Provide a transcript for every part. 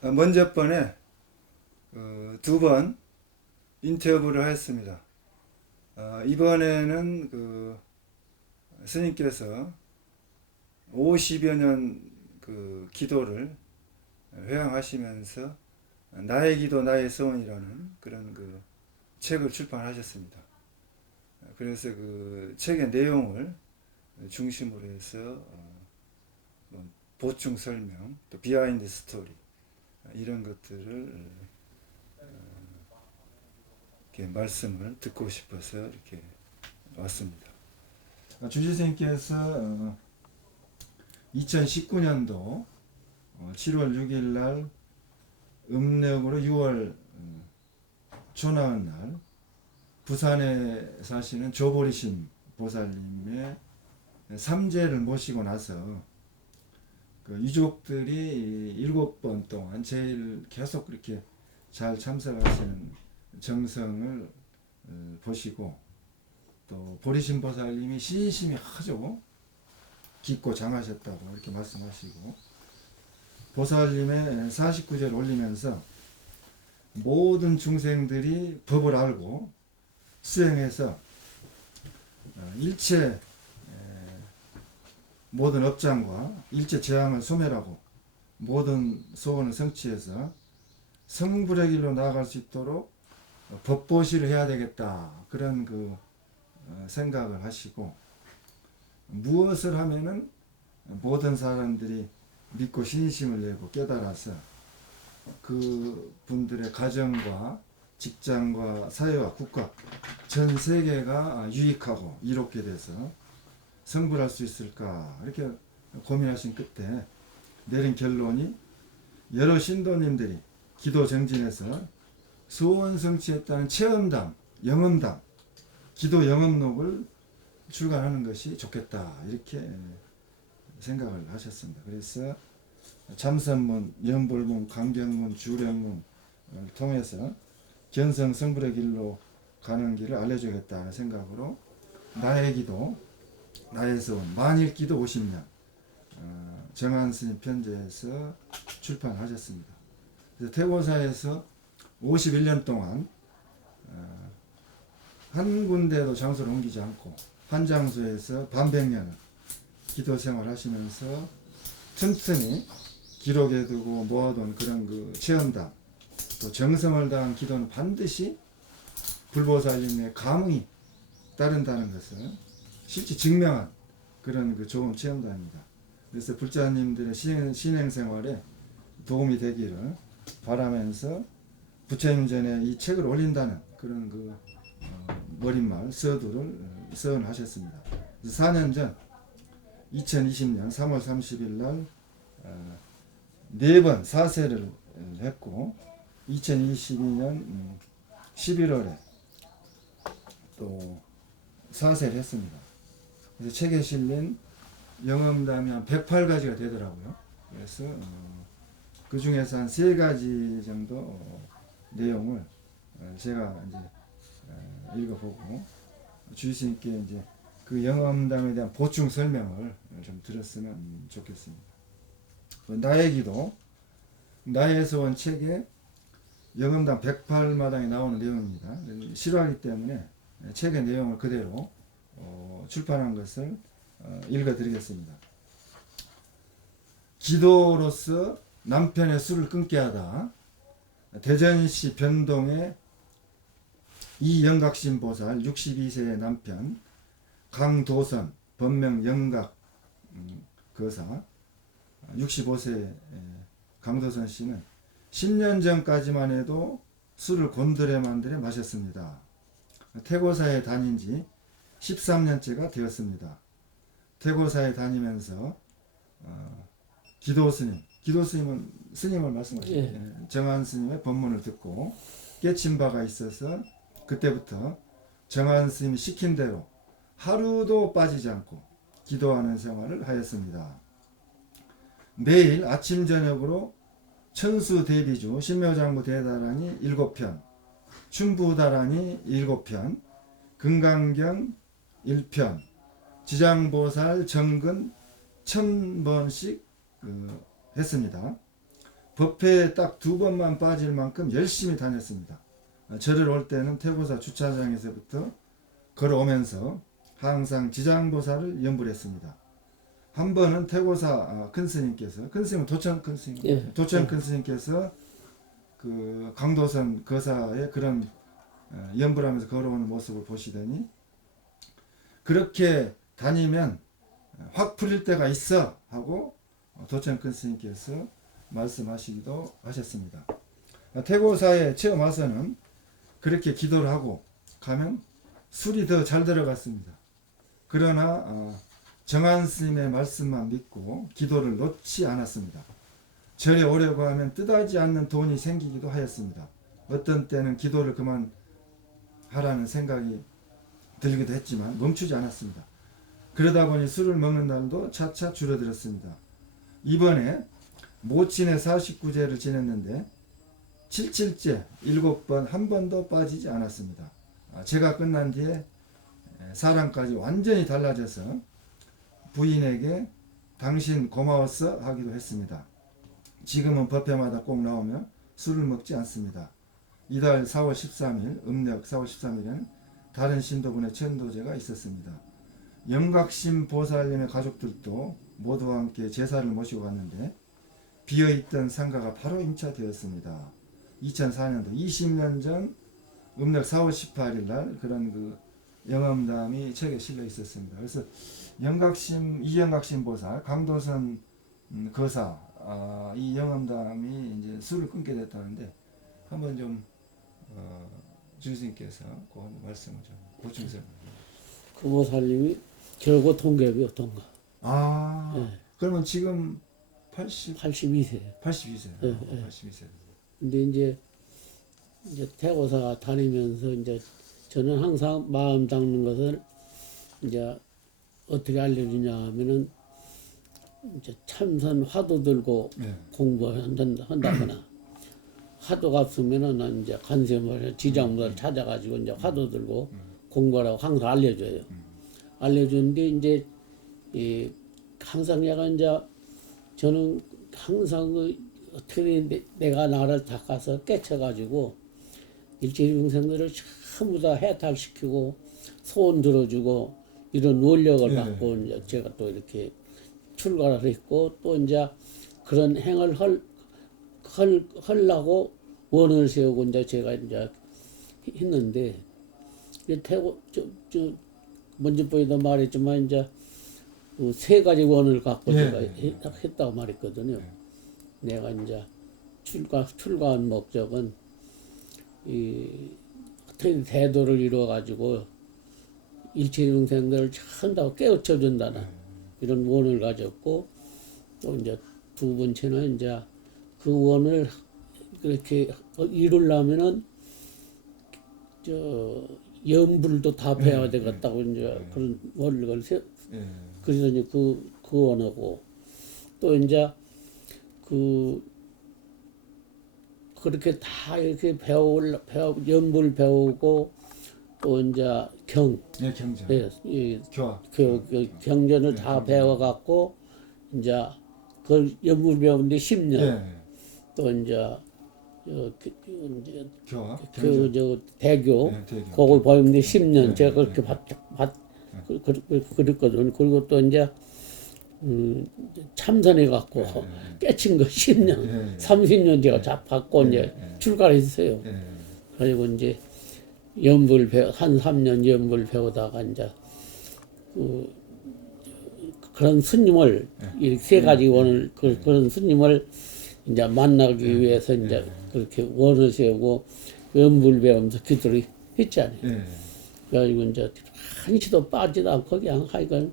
먼저 번에 두 번 인터뷰를 하였습니다. 이번에는 스님께서 50여 년 기도를 회양하시면서 나의 기도 나의 소원이라는 그런 책을 출판하셨습니다. 그래서 그 책의 내용을 중심으로 해서 뭐 보충 설명, 또 비하인드 스토리 이런 것들을 이렇게 말씀을 듣고 싶어서 이렇게 왔습니다. 주지스님께서 2019년도 7월 6일 날 음력으로 6월 초나은 날 부산에 사시는 조보리신 보살님의 삼재를 모시고 나서 유족들이 7번 동안 제일 계속 그렇게 잘 참석하시는 정성을 보시고, 또 보리신 보살님이 신심이 아주 깊고 장하셨다고 이렇게 말씀하시고, 보살님의 49제를 올리면서 모든 중생들이 법을 알고 수행해서 일체 모든 업장과 일체 재앙을 소멸하고 모든 소원을 성취해서 성불의 길로 나아갈 수 있도록 법보시를 해야 되겠다, 그런 생각을 하시고, 무엇을 하면은 모든 사람들이 믿고 신심을 내고 깨달아서 그 분들의 가정과 직장과 사회와 국가 전 세계가 유익하고 이롭게 돼서 성불할 수 있을까, 이렇게 고민하신 끝에 내린 결론이 여러 신도님들이 기도 정진해서 소원 성취했다는 체험담, 영험담, 기도 영험록을 출간하는 것이 좋겠다, 이렇게 생각을 하셨습니다. 그래서 참선문, 연불문, 강경문, 주령문을 통해서 견성 성불의 길로 가는 길을 알려주겠다는 생각으로 나의 기도, 나의 소원, 만일 기도 50년 정한 스님 편제에서 출판하셨습니다. 그래서 태고사에서 51년 동안 한 군데도 장소를 옮기지 않고 한 장소에서 반백년을 기도 생활하시면서 틈틈이 기록해두고 모아둔 그런 체험담, 또 정성을 다한 기도는 반드시 불보살님의 감흥이 따른다는 것을 실제 증명한 그런 좋은 체험담입니다. 그래서 불자님들의 신행 생활에 도움이 되기를 바라면서 부처님 전에 이 책을 올린다는 그런 머릿말 서두를 서원하셨습니다. 4년 전 2020년 3월 30일 날 4번 사세를 했고, 2022년 11월에 또 사세를 했습니다. 그래서 책에 실린 영험담이 한 108가지가 되더라고요. 그래서 그 중에서 한 3가지 정도 내용을 제가 이제 읽어보고 주님께 이제 그 영험담에 대한 보충 설명을 좀 들었으면 좋겠습니다. 나의 기도, 나의 소원 책에 영험담 108마당에 나오는 내용입니다. 실화이기 때문에 책의 내용을 그대로 출판한 것을 읽어드리겠습니다. 기도로서 남편의 술을 끊게 하다. 대전시 변동의 이영각신 보살 62세의 남편 강도선 본명 영각 거사 65세 강도선 씨는 10년 전까지만 해도 술을 곤드레 만드레 마셨습니다. 태고사에 다닌 지 13년째가 되었습니다. 태고사에 다니면서 기도스님은 스님을 말씀하시죠. 예. 정한 스님의 법문을 듣고 깨친 바가 있어서 그때부터 정한 스님이 시킨 대로 하루도 빠지지 않고 기도하는 생활을 하였습니다. 매일 아침 저녁으로 천수 대비주 신묘장구 대다라니 7편, 춘부다라니 7편, 금강경 1편, 지장보살 정근 1000번씩 했습니다. 법회에 딱 2번만 빠질 만큼 열심히 다녔습니다. 절을 올 때는 태고사 주차장에서부터 걸어오면서 항상 지장보살을 염불했습니다. 한 번은 태고사 큰 스님께서, 큰 스님은 도천 큰 스님, 예. 도천 큰 스님께서 그 강도선 거사의 그런 염불하면서 걸어오는 모습을 보시더니 그렇게 다니면 확 풀릴 때가 있어 하고 도천 큰 스님께서 말씀하시기도 하셨습니다. 태고사에 처음 와서는 그렇게 기도를 하고 가면 술이 더 잘 들어갔습니다. 그러나 정한 스님의 말씀만 믿고 기도를 놓지 않았습니다. 절에 오려고 하면 뜻하지 않는 돈이 생기기도 하였습니다. 어떤 때는 기도를 그만하라는 생각이 들기도 했지만 멈추지 않았습니다. 그러다 보니 술을 먹는 날도 차차 줄어들었습니다. 이번에 모친의 49제를 지냈는데 77제 7번 한 번도 빠지지 않았습니다. 제가 끝난 뒤에 사람까지 완전히 달라져서 부인에게 당신 고마웠어 하기도 했습니다. 지금은 법회마다 꼭 나오며 술을 먹지 않습니다. 이달 4월 13일 음력 4월 13일에는 다른 신도분의 천도제가 있었습니다. 영각심 보살님의 가족들도 모두와 함께 제사를 모시고 갔는데 비어있던 상가가 바로 임차되었습니다. 2004년도 20년 전 음력 4월 18일 날 그런 그 영험담이 책에 실려 있었습니다. 그래서 이영각심 보살, 강도선 거사 이 영험담이 이제 술을 끊게 됐다는데 한번 좀 주스님께서 그 말씀을 좀 보충해서. 그 보살님이 결국 동갑이요, 동갑. 예. 그러면 지금 82세. 82세. 82세. 근데 이제 태고사 다니면서 이제 저는 항상 마음 닦는 것을 이제 어떻게 알려주냐 하면은 이제 참선 화두 들고 공부한다거나 화두가 없으면은 이제 간세물 지장물을 찾아가지고 이제 화두 들고 공부하라고 항상 알려줘요. 알려주는데 이제 항상 약간 이제 저는 항상 어떻게 내가 나를 닦아서 깨쳐가지고 일체중생들을 전부 다 해탈시키고 소원 들어주고 이런 원력을 갖고 이제 제가 또 이렇게 출가를 했고 또 이제 그런 행을 하려고 원을 세우고 이제 제가 이제 했는데 먼저 보이도 말했지만 이제 세 가지 원을 갖고 제가 했다고 말했거든요. 내가 이제 출가한 목적은 어떻게 대도를 이루어 가지고 일체 중생들을 전부 깨우쳐 준다는 이런 원을 가졌고 또 이제 두 번째는 이제 그 원을 그렇게 이루려면은 염불도 다 배워야 되겠다고 이제 그런 원을 그래서 이제 그 원하고 또 이제 그렇게 다 이렇게 염불 배우고 또 이제 경전. 경전을 다 배워갖고 이제 그 염불 배우는데 10년 또 이제 대교 그걸 배우는데 10년 제가 그렇게 그랬거든요. 그리고 또 이제 참선해 갖고 깨친 거 10년, 30년 제가 받고 이제 출가를 했어요. 그리고 이제 한 3년 연불 배우다가 이제 그런 스님을 이 세 가지 원을 그런 스님을 이제 만나기 위해서 이제 그렇게 원을 세우고 연불 배우면서 기도를 했잖아요. 그래가지고 이제 한시도 빠지도 않고 그냥 하여간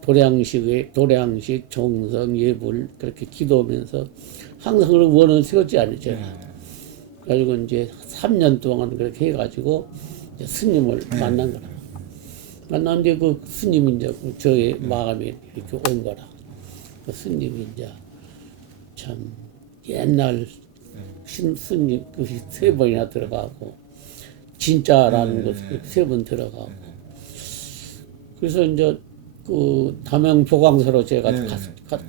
도량식, 종성, 예불 그렇게 기도하면서 항상 그런 원을 세웠지 않죠. 그래가지고 이제 3년 동안 그렇게 해가지고 이제 스님을 만난 거라. 만났는데 그 스님이 이제 저의 마음에 이렇게 온 거라. 그 스님이 이제 참 옛날 스님 그 세 번이나 들어가고 진짜라는 것 세 번 들어가고 그래서 이제 그 담양 보광서로 제가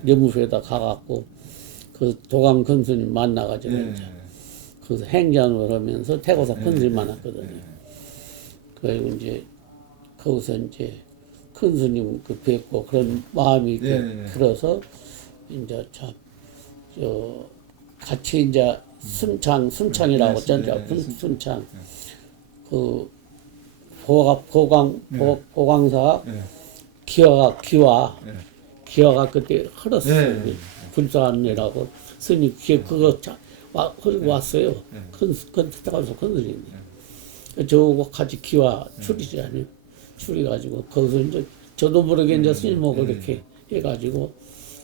연무소에다 가갖고 그 도감 큰스님 만나가지고 예. 이제 그 행전을 하면서 태고사 큰스님 만났거든요. 그리고 이제 거기서 이제 큰스님 그 뵙고 그런 마음이 예. 들어서 이제 저 같이 이제 순창이라고 예, 전자 예, 예, 순창 그 보강사 예. 기와가 그때 흘렀어요. 예. 불사한이라고 스님 그거 흘고 왔어요. 큰 태가서 큰 스님. 저하고 같이 기와 출이잖아요. 출이 가지고 거기서 이제 저도 모르게 이제 스님하고 이렇게 해가지고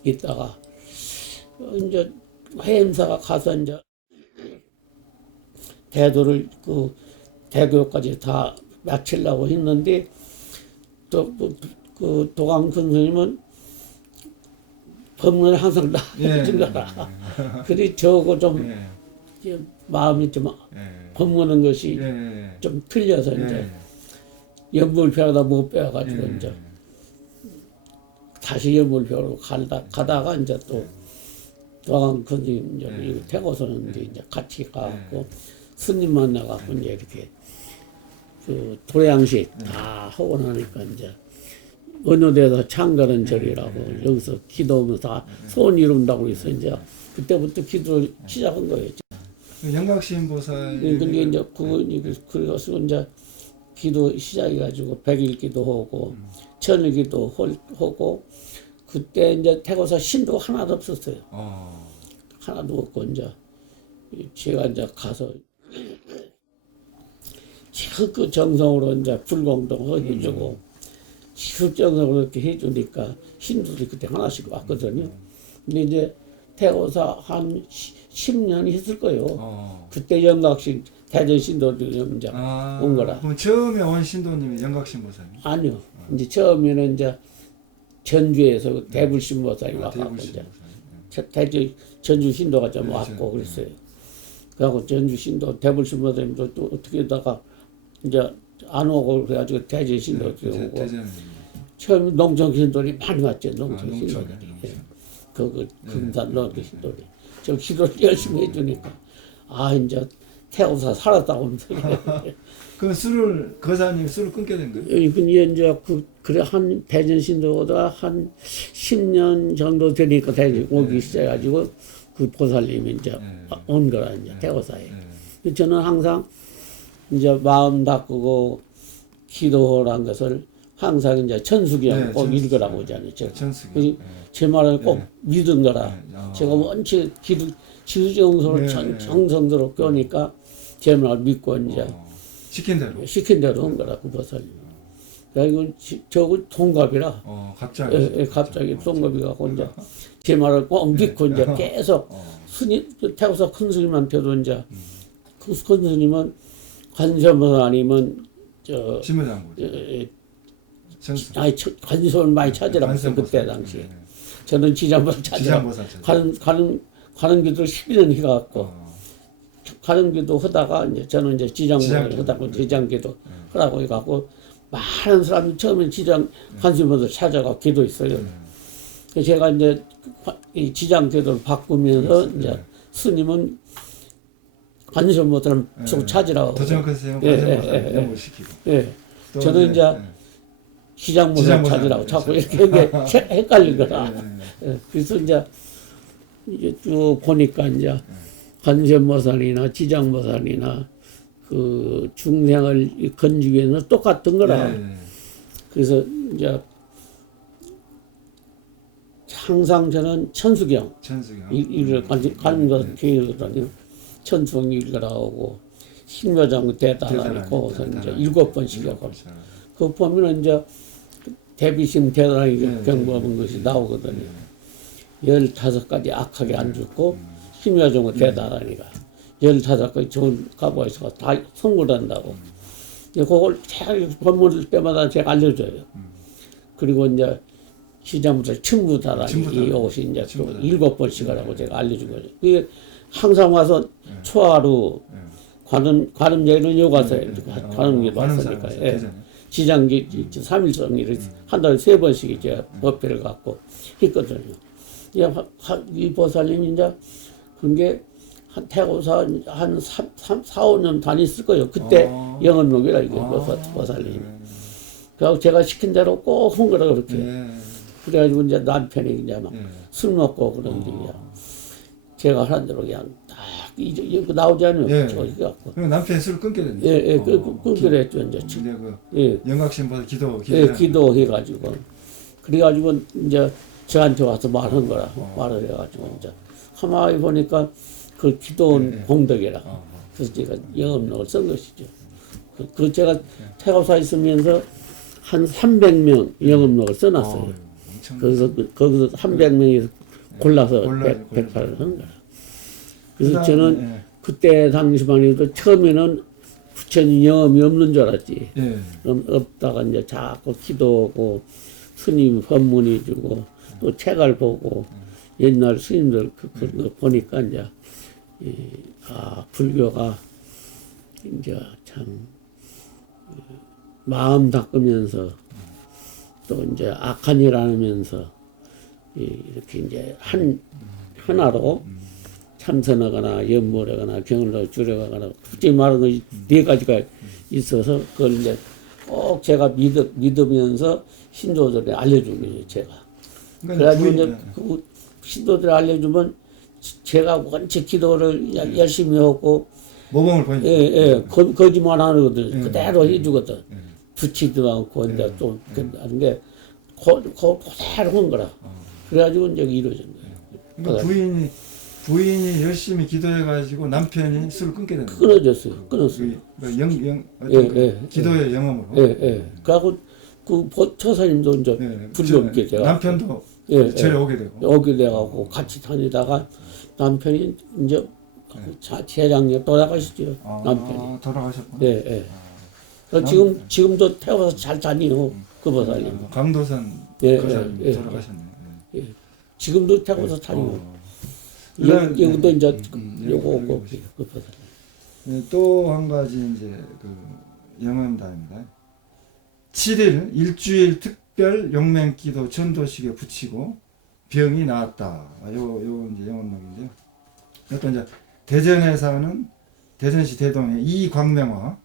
있다가 이제 해임사가 가서 이제 대도를 그 대교까지 다 마치려고 했는데 또 그 도감 큰 스님은 법문을 항상 다 해준 거라. 그래 저거 좀 마음이 좀 법무는 것이 좀 틀려서 이제 연불표하다 못 배워가지고 이제 다시 연불표로 가다가 이제 또 도감 큰 스님 이제 태고서는 이제 같이 가갖고 스님 만나갖고 이제 이렇게 그 도량식 다 하고 나니까 이제 어느 데서 창가는 절이라고 여기서 기도하면서 다 소원 이룬다고 해서 이제 그때부터 기도를 시작한 거예요. 영각신 보살. 근데 이제 그래서 이제 기도 시작해가지고 100일 기도하고 천일 기도하고 그때 이제 태고사 신도 하나도 없었어요. 하나도 없고 이제 제가 이제 가서 그 정성으로 이제 불공동 해주고 실정성으로 이렇게 해주니까 신도들이 그때 하나씩 왔거든요. 근데 이제 태고사 한 10년이 했을 거예요. 그때 영각신 대전 신도들이 이제 온 거라. 그럼 처음에 온 신도님이 영각신 보살님? 아니요. 이제 처음에는 이제 전주에서 대불신 보살이 와갖고 이제 전주 신도가 좀 왔고 그랬어요. 그래갖고 전주 신도 대불신 보살님도 또 어떻게 하다가 이제 안 오고 그래가지고 대전 신도들이 오고 처음 농촌 신도들이 많이 왔죠. 농촌 신도들이. 금산 농촌 신도들이. 저 기도를 열심히 해주니까 이제 태우사 살았다고 하면서 그 술을 거사님 술을 끊게 된 거예요? 근데 이제 그래 한 대전 신도보다 한 10년 정도 되니까 대전 오기 시작해가지고 그 보살님이 이제 온 거라 이제 태우사에. 저는 항상 이제 마음 바꾸고 기도란 것을 항상 이제 천수경 꼭 읽으라고 하잖아요. 제 말을 꼭 믿은 거라. 제가 원체 기도정성을 정성스럽게 하니까 제 말을 믿고 이제 시킨 대로 한 거라 그 보살님. 그리고 저거 동갑이라. 갑자기 동갑이 가고 이제 제 말을 꼭 믿고 이제 계속 스님 태우사 큰 스님한테도 이제 그 큰 스님은 관세음보살 아니면 관세음을 많이 찾으라고 했어요. 그때 당시에. 저는 지장보살 찾으라고. 가는 기도 11년 해갖고 가는 기도 하다가 이제 저는 이제 지장보살 하다가 지장기도 하라고 해갖고 많은 사람이 처음에 관세음보살 찾아가 기도했어요. 그래서 제가 이제 이 지장기도를 바꾸면서 이제 스님은 관세음보살을 좀 찾으라고. 도전하세요. 관세음보살 시키고. 저는 이제 지장보살 찾으라고 자꾸 이렇게 헷갈린 거라. 그래서 이제 쭉 보니까 이제 관세음보살이나 지장보살이나 그 중생을 건지기 위해서는 똑같은 거라. 그래서 이제 항상 저는 천수경 가는 것 기회거든요. 천수경 읽으라고 신묘장 대단하고 이제 7번씩 하고 그 보면은 이제 대비심 대단하게 경고하는 것이 나오거든요. 15가지 악하게 안 죽고 신묘장은 대단하니까 15가지 좋은 가보에서 다 선물한다고. 그걸 잘 본문 때마다 제가 알려줘요. 그리고 이제 시장부터 층부다라니 이 옷이 이제 또 7번씩 하라고 제가 알려준 거죠. 그게 항상 와서 초하루 관음제는 요가서에 관음기도 왔으니까 지장기 3일성일을 한 달에 3번씩 이제 법회를 갖고 했거든요. 이 보살님이 이제 그게 한 태고사 한 4, 5년 다녔을 거예요. 그때 영업록이라 이게 보살님이. 그래서 제가 시킨 대로 꼭 한 거라 그렇게. 그래가지고 이제 남편이 이제 막 술 먹고 그런 게 제가 하는 대로 그냥 딱 이제 나오지 않으면 저기 갖고. 그럼 남편이 술을 끊게 됐네. 예, 끊기로 했죠 이제. 근데 그 예, 영각신보다 예, 기도해가지고. 그래가지고 이제 저한테 와서 말한 거라 말을 해가지고 이제 가만히 보니까 그 기도원 공덕이라. 그래서 제가 영업록을 쓴 것이죠. 그 제가 태고사 있으면서 한 300명 영업록을 써놨어요. 그래서 거기서 300명이 골라서 백파를 한 거라. 그래서 저는 그때 당시만 해도 처음에는 부처님 영업이 없는 줄 알았지. 그럼 없다가 이제 자꾸 기도하고 스님 법문이 주고 또 책을 보고 옛날 스님들 그런 거 보니까 이제 불교가 이제 참 마음 닦으면서 또 이제 악한 일 안 하면서 이렇게 이제 하나로 참선하거나 연몰하거나 경을 줄여가거나 굳이 말하는 것이 네 가지가 있어서 그걸 이제 꼭 제가 믿으면서 신도들에 알려주는 거죠, 제가. 그래가지고 이제 그 신도들에 알려주면 제가 원체 기도를 열심히 하고 모범을 보인다. 거짓말 안 하거든. 그대로 해주거든. 붙이도 않고 이제 좀 하는 게 그대로 한 거라. 그래가지고 이제 이루어진 거예요. 그러니까 부인이 열심히 기도해가지고 남편이 술을 끊게 된다. 끊어졌어요. 끊었어요. 기도의 영험으로. 그래갖고 그 처사님도 이제 불교롭게 제가 남편도 절에 오게 되고. 오게 돼가고 같이 다니다가 남편이 이제 재작년에 돌아가시죠. 남편이. 돌아가셨구나. 그래서 지금도 태워서 잘 다니요. 그 보살님. 강도선 보살님 돌아가셨네. 지금도 태워서 다니요. 여기도 이제 요거 오고 그 보살님. 또 한 가지 이제 그 영험단입니다. 7일 일주일 특별 용맹기도 전도식에 붙이고 병이 나았다. 요 이제 영험록인데요. 또 이제 대전에 사는 대전시 대동의 이광명화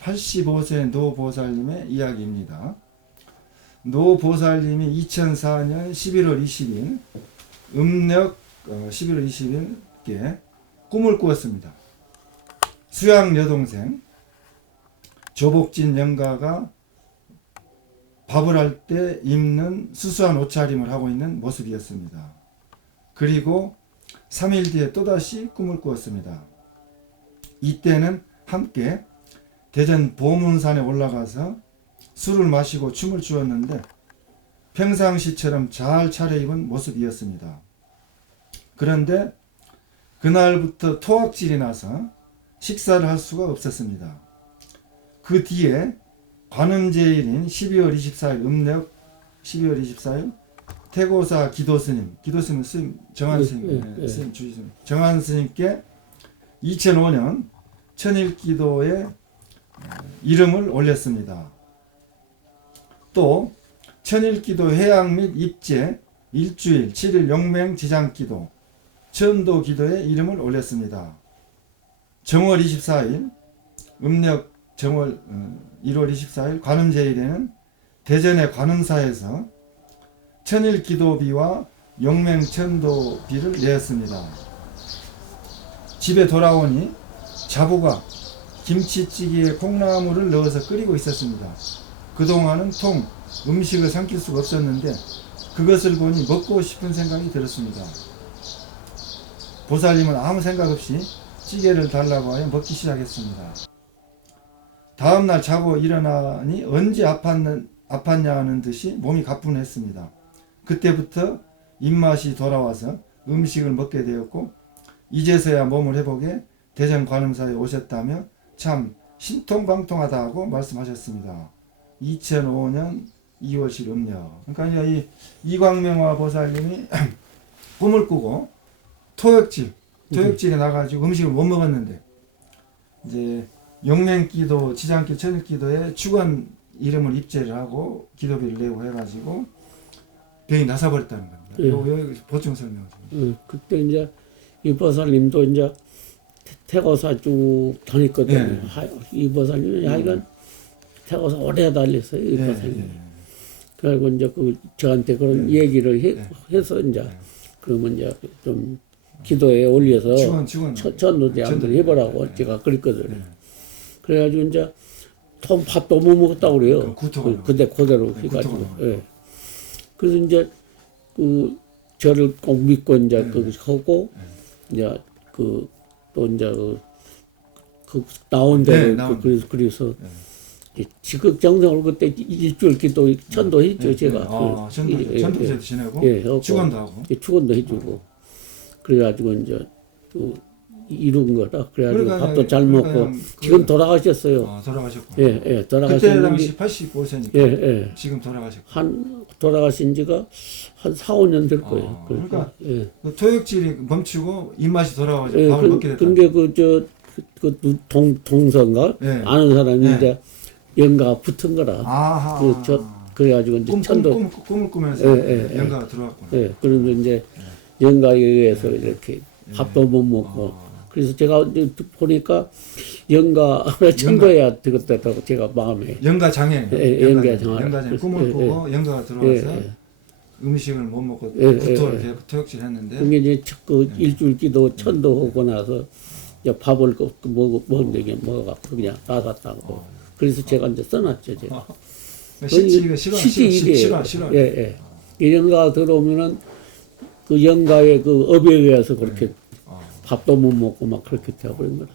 85세 노보살님의 이야기입니다. 노보살님이 2004년 11월 20일 음력 11월 20일께 꿈을 꾸었습니다. 수양 여동생 조복진 영가가 밥을 할 때 입는 수수한 옷차림을 하고 있는 모습이었습니다. 그리고 3일 뒤에 또다시 꿈을 꾸었습니다. 이때는 함께 대전 보문산에 올라가서 술을 마시고 춤을 추었는데 평상시처럼 잘 차려입은 모습이었습니다. 그런데 그날부터 토악질이 나서 식사를 할 수가 없었습니다. 그 뒤에 관음제일인 12월 24일 음력 12월 24일 태고사 기도스님 스님 정한스님 스님 주지스님 정한스님께 2005년 천일기도에 이름을 올렸습니다. 또 천일기도 회양 및 입제 일주일 7일 용맹 지장기도 천도기도에 이름을 올렸습니다. 정월 24일 음력 정월 1월 24일 관음제일에는 대전의 관음사에서 천일기도비와 용맹천도비를 내었습니다. 집에 돌아오니 자부가 김치찌개에 콩나물을 넣어서 끓이고 있었습니다. 그동안은 통 음식을 삼킬 수가 없었는데 그것을 보니 먹고 싶은 생각이 들었습니다. 보살님은 아무 생각 없이 찌개를 달라고 하여 먹기 시작했습니다. 다음날 자고 일어나니 언제 아팠냐 하는 듯이 몸이 가뿐했습니다. 그때부터 입맛이 돌아와서 음식을 먹게 되었고 이제서야 몸을 회복해 대전 관음사에 오셨다며 참 신통방통하다고 말씀하셨습니다. 2005년 2월 10일 음력. 그러니까 이 이광명화 보살님이 꿈을 꾸고 토역질에 나가지고 음식을 못 먹었는데 이제 용맹기도, 지장기도, 천일기도에 축원 이름을 입제를 하고 기도비를 내고 해가지고 병이 나서버렸다는 겁니다. 예. 요 보충 설명 좀. 그때 이제 이보살님도 이제 태고사 쭉 다녔거든요. 예. 이보살님이 하여간 태고사 오래 달렸어요. 이보살님. 그리고 이제 그 저한테 그런 얘기를 해서 이제 그러면 이제 좀 기도에 올려서 축원. 전도대 한번 해보라고 제가 그랬거든요. 그래가지고 이제 밥도 못 먹었다고 그래요. 근데 그대로 해가지고. 예. 그래서 이제 그 저를 꼭 믿고 이제 그 하고 이제 그 또 이제 그 나온 대로 그래서 지극정성으로 그때 일주일 기도 전도했죠 제가. 전도제도 지내고 축원도 하고. 축원도 해주고 그래가지고 이제 또 이룬 거다. 그래가지고 그러니까 밥도 잘 먹고 지금 돌아가셨어요. 돌아가셨고. 예, 그때 당시 85세니까 지금 돌아가셨고. 돌아가신 지가 한 4, 5년 될 거예요. 그러니까 예. 그 토역질이 멈추고 입맛이 돌아와서 밥을 먹게 됐다. 근데 동서인가 아는 사람이 이제 영가가 붙은 거라. 그래가지고 이제 꿈을 꾸면서 영가가 들어왔구나. 예, 그런데 이제 영가에 의해서 이렇게 밥도 못 먹고. 그래서 제가 이제 보니까 영가 천도해야 되겠다고 제가 마음에. 영가 장애. 영가 장애. 영가 장애. 꿈을 꾸고 영가가 들어와서 음식을 못 먹고 구토를 계속 토역질 했는데. 그게 이제 그 일주일 기도 천도하고 나서 이제 밥을 먹는데 먹어갖고 그냥 나갔다고. 그래서 제가 이제 써놨죠, 제가. 시치가 싫어. 예. 이 영가가 들어오면은 그 영가의 그 업에 의해서 그렇게 밥도 못 먹고 막 그렇게 되어버린 거라.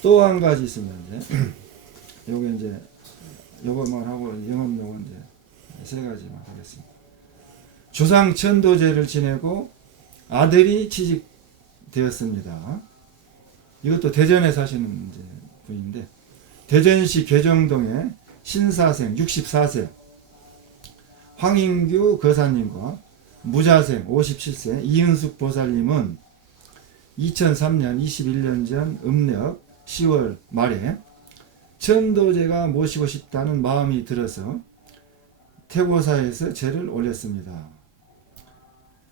또 한 가지 있습니다. 이제 요게 이제 요것만 하고 영업용은 이제 세 가지만 하겠습니다. 주상 천도제를 지내고 아들이 취직되었습니다. 이것도 대전에 사시는 이제 분인데 대전시 괴정동의 신사생 64세 황인규 거사님과 무자생 57세 이은숙 보살님은 2003년 21년 전 음력 10월 말에 천도제가 모시고 싶다는 마음이 들어서 태고사에서 제를 올렸습니다.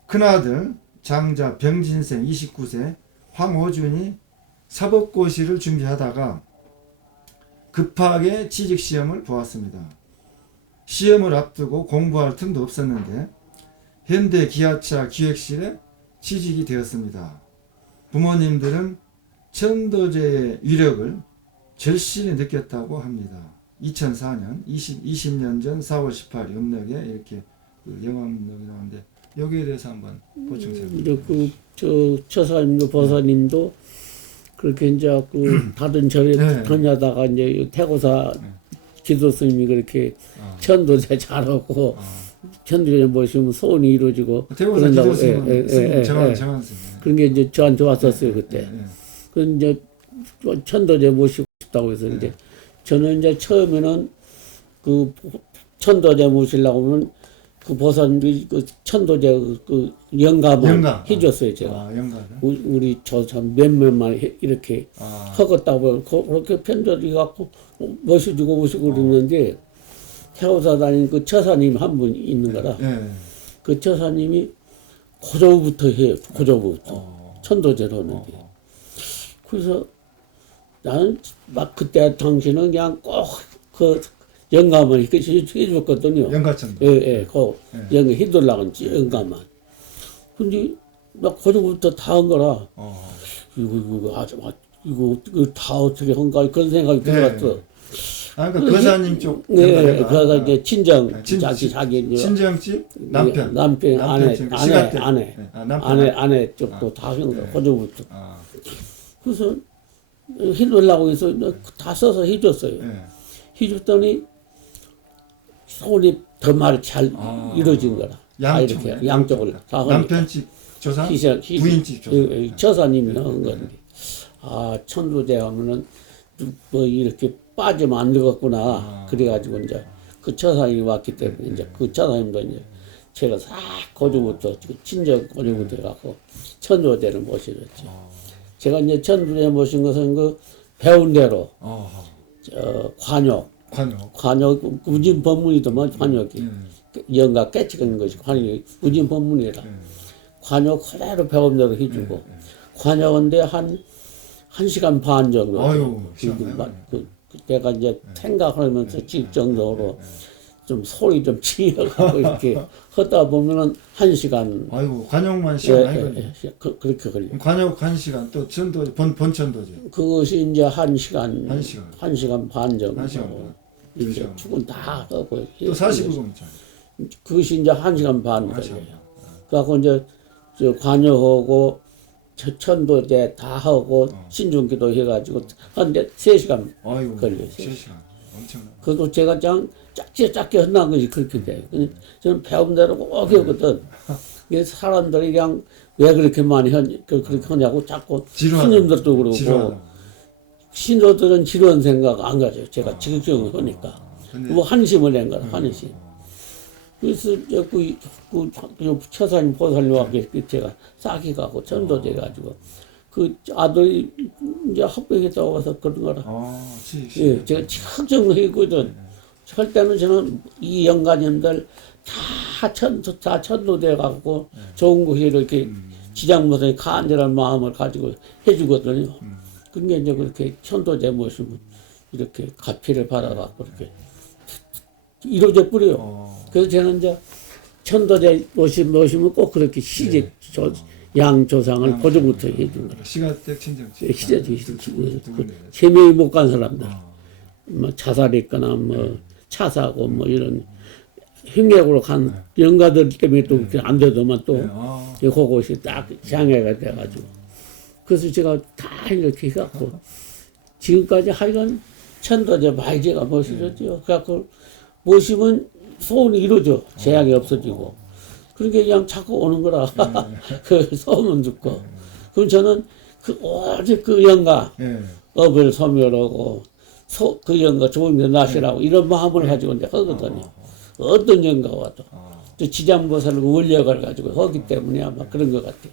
큰아들 장자 병진생 29세 황호준이 사법고시를 준비하다가 급하게 취직시험을 보았습니다. 시험을 앞두고 공부할 틈도 없었는데 현대기아차 기획실에 취직이 되었습니다. 부모님들은 천도제의 위력을 절실히 느꼈다고 합니다. 2004년 20년 전 4월 18일 음력에 이렇게 그 영암록이 나오는데 여기에 대해서 한번 보충 설명. 처사님도 보사님도 그렇게 이제 그 다른 절에 다녀다가 이제 태고사 기도 스님이 그렇게 천도제 잘하고 천도제 모시면 소원이 이루어지고 태고사 기도 스님 정한 스님 그런 게 이제 저한테 왔었어요 그때. 그 이제 천도제 모시고 싶다고 해서 이제 저는 이제 처음에는 그 천도제 모시려고 하면 그 보살님이 그 천도제 그 영가만 해줬어요 제가. 우리 저 몇몇만 이렇게 허겄다고 그렇게 편들이 갖고 모시고 그랬는데 태호사 다닌 그 처사님 한 분 있는 거라. 그 처사님이 고조부터 해요. 고조부터 천도제로 하는데. 그래서 나는 막 그때 당시는 그냥 꼭 그 영감을 이렇게 해줬거든요. 영가천도. 예. 그 영가 해달라고 영감만. 근데 막 고조부터 다 한 거라. 이거 다 어떻게 한가 그런 생각이 들어갔어. 그러니까 거사님 쪽. 그래서 이제 친정 자기 친정집 남편 아내 쪽도 다 한 거야. 고조부터. 그래서 해달라고 해서 다 써서 해줬어요. 해줬더니 소원이 더 말 잘 이루어진 거라. 이렇게 양쪽을 다 하니까. 남편집 조사, 부인집 조사. 처사님이 한 건데. 천도제 하면은 뭐 이렇게 빠지면 안 되겠구나. 그래가지고 이제 그 처사님이 왔기 때문에 이제 그 처사님도 이제 제가 싹 고조부터 친정 고조부터 해갖고 천도제를 모셔줬죠. 제가 이제 천도제 모신 것은 그 배운 대로 관역 무진 법문이더만 관역이 영가 깨치는 것이 관이 우진 법문이라. 관여 그대로 배운 대로 해주고 관여인데 한 1시간 반 정도. 아유, 내가 이제 생각하면서 질 정도로 좀 소리 좀 지어가고 이렇게 하다 보면은 1시간. 아이고 관역만 시간 많이 걸려. 그렇게 걸려. 관역 1시간 또 천도 본천도죠. 그것이 이제 1시간, 1시간. 1시간 반 정도. 1시간 반. 이제 2시간. 축은 다 하고. 또 45분 있잖아요. 그것이 이제 1시간 반 1시간 걸려요. 그래갖고 이제 저 관여하고 천도제 다 하고 신중기도 해가지고 한 3시간 아이고 걸려요. 3시간. 엄청나. 그것도 제가 그냥 작게 한다는 것이 그렇게 돼요. 근데 저는 배운 대로 꼭 하거든. 이게 사람들이 그냥 왜 그렇게 많이 그렇게 하냐고 자꾸 지루하다. 스님들도 그러고 지루하다. 신도들은 지루한 생각 안 가져요. 제가 지극정을 하니까. 근데 뭐 한심을 낸 거라, 한심. 그래서 이제 그 처사님 보살님하고 제가 싹이 가고 전도돼 가지고 그 아들이 이제 합격했다고 와서 그런 거라. 예, 제가 확정을 했거든. 할 때는 저는 이 영가님들 다 천도돼 갖고 좋은 곳에 이렇게 지장보살이 간절한 마음을 가지고 해주거든요. 그게 이제 그렇게 천도제 모시면 이렇게 가피를 받아갖고 이렇게 이루어져 버려요. 그래서 저는 이제 천도제 모시면 꼭 그렇게 시제 양조상을 보조부터 해준 거라. 시가댁 친정. 시제지. 세 명이 못 간 사람들. 뭐 자살했거나 뭐 차사고 뭐 이런 행력으로 간 영가들 때문에 또 그렇게 안 되더만 또 그것이 딱 장애가 돼가지고 그래서 제가 다 이렇게 해갖고 지금까지 하여간 천도제 많이 제가 모시셨죠. 그래갖고 모시면 소원이 이루어져. 제약이 없어지고. 그러니까 그냥 자꾸 오는 거라. 그 소문 듣고. 그럼 저는 오직 그 영가 업을 소멸하고 그 영가 좋은 데 나시라고 이런 마음을 가지고 이제 하거든요. 어떤 영가 와도. 또 지장보살을 원력을 가지고 하기 때문에 아마 그런 것 같아요.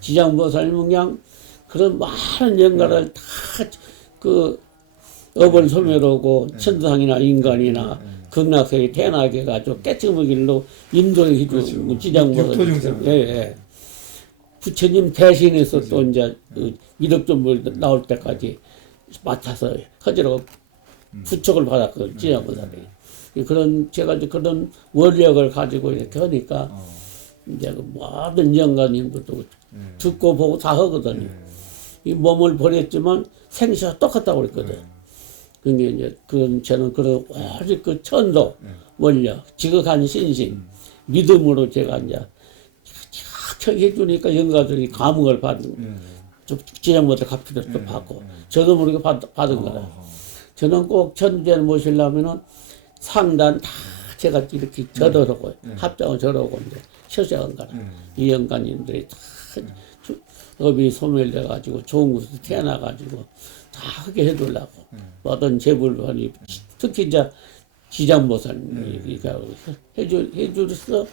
지장보살님은 그냥 그런 많은 영가를 다 그 업을 소멸하고 천상이나 인간이나 극락세계 태어나게 해가지고 깨끗한 길로 인도해 주고 지장보살. 예. 부처님 대신해서 또 이제 미륵존물 나올 때까지 맡아서 허지로 부척을 받았거든요. 지장보살이. 그런 제가 이제 그런 원력을 가지고 이렇게 하니까 이제 그 모든 영가님들도 듣고 보고 다 하거든요. 이 몸을 버렸지만 생시가 똑같다고 그랬거든. 그게 이제 저는 그런 오직 그 천도 원력, 지극한 신심, 믿음으로 제가 이제 착착 해주니까 영가들이 감흥을 받는, 지장보다 갚기도 또 받고, 저도 모르게 받은 거라. 저는 꼭 천주제를 모시려면은 상단 다 제가 이렇게 저러고, 합장을 저러고 이제 처세한 거라. 이 영가님들이 다 업이 소멸돼가지고 좋은 곳에서 태어나가지고 다 하게 해두려고 어떤 제불관이 특히 이제 지장보살님이 해주서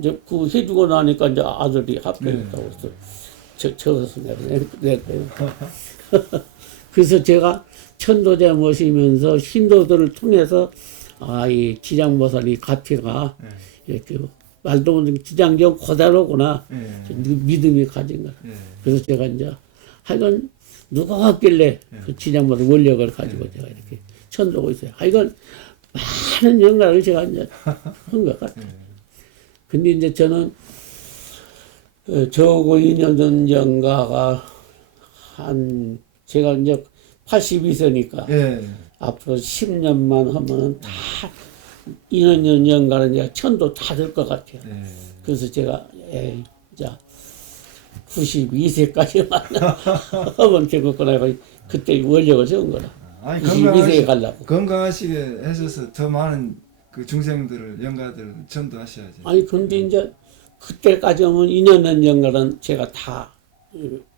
이제 그 해주고 나니까 이제 아들이 합격했다고 해서 저서 냈고요. 그래서 제가 천도제 모시면서 신도들을 통해서 이 지장보살이 가치가 이렇게 말도 못하는 지장경 그대로구나 믿음이 가진 거야. 그래서 제가 이제 하여간 누가 왔길래 그 지장보살 원력을 가지고 제가 이렇게 천도고 있어요. 하여간 많은 영가를 제가 이제 한 것 같아요. 근데 이제 저는 저고 2년 전 영가가 제가 이제 82세니까 앞으로 10년만 하면은 다 2년 연가는 이제 천도 다 될 것 같아요. 그래서 제가 이제 92세까지만 하면 되겠구나. 그때 원력을 세운 거라. 92세에 가려고. 건강하시게 해줘서 더 많은 그 중생들을 영가들을 전도하셔야지. 아니 근데 이제 그때까지 오면 2년 연가는 제가 다